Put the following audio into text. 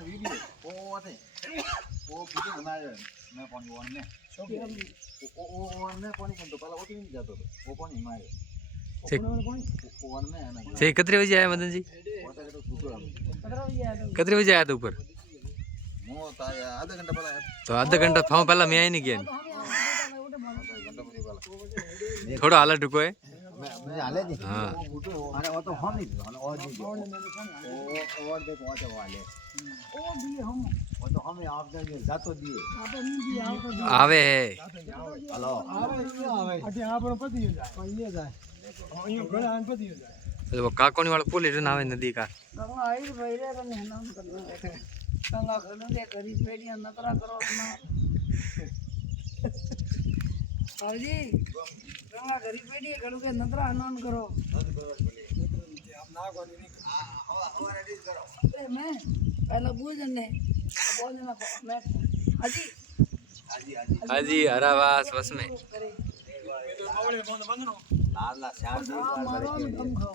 Video ओ थे वो video बनाया मैं पानी वन में ओ वन में पानी कौन तो पहला वो नहीं जाता तो वो पानी मारे वन में है ना से कितने बजे आया मदन जी? कितने बजे आया था ऊपर? वो ताया आधा घंटा पहला है तो आधा घंटा था पहला मैं आई नहीं गया थोड़ा हालत रुको है मैं हाले जी हाँ अरे वो तो हम ही और दीजिए और देखो वो तो वाले वो भी हम वो तो हमें आप दे जातो दिए आवे है हेलो आवे अटे आपन पति जाए पहिले जाए अयो घણા આન પતિ જાય એટલે वो કાકોની વાળો પુલ એટલે આવે નદી का ગંગા આઈ ભઈરે કને હેનામ કરનો ગંગા ખડે કરી પેડિયા નતરા કરો ના આવજી ગંગા ઘરી પેડી ઘડું કે નતરા હનાન કરો આપ ના કોની નહીં हवा रेडी करो अरे मैं पहला बूझने बोलना मैं हाजी हाजी हरावास बस में लाल ला शादी मारो दम खाओ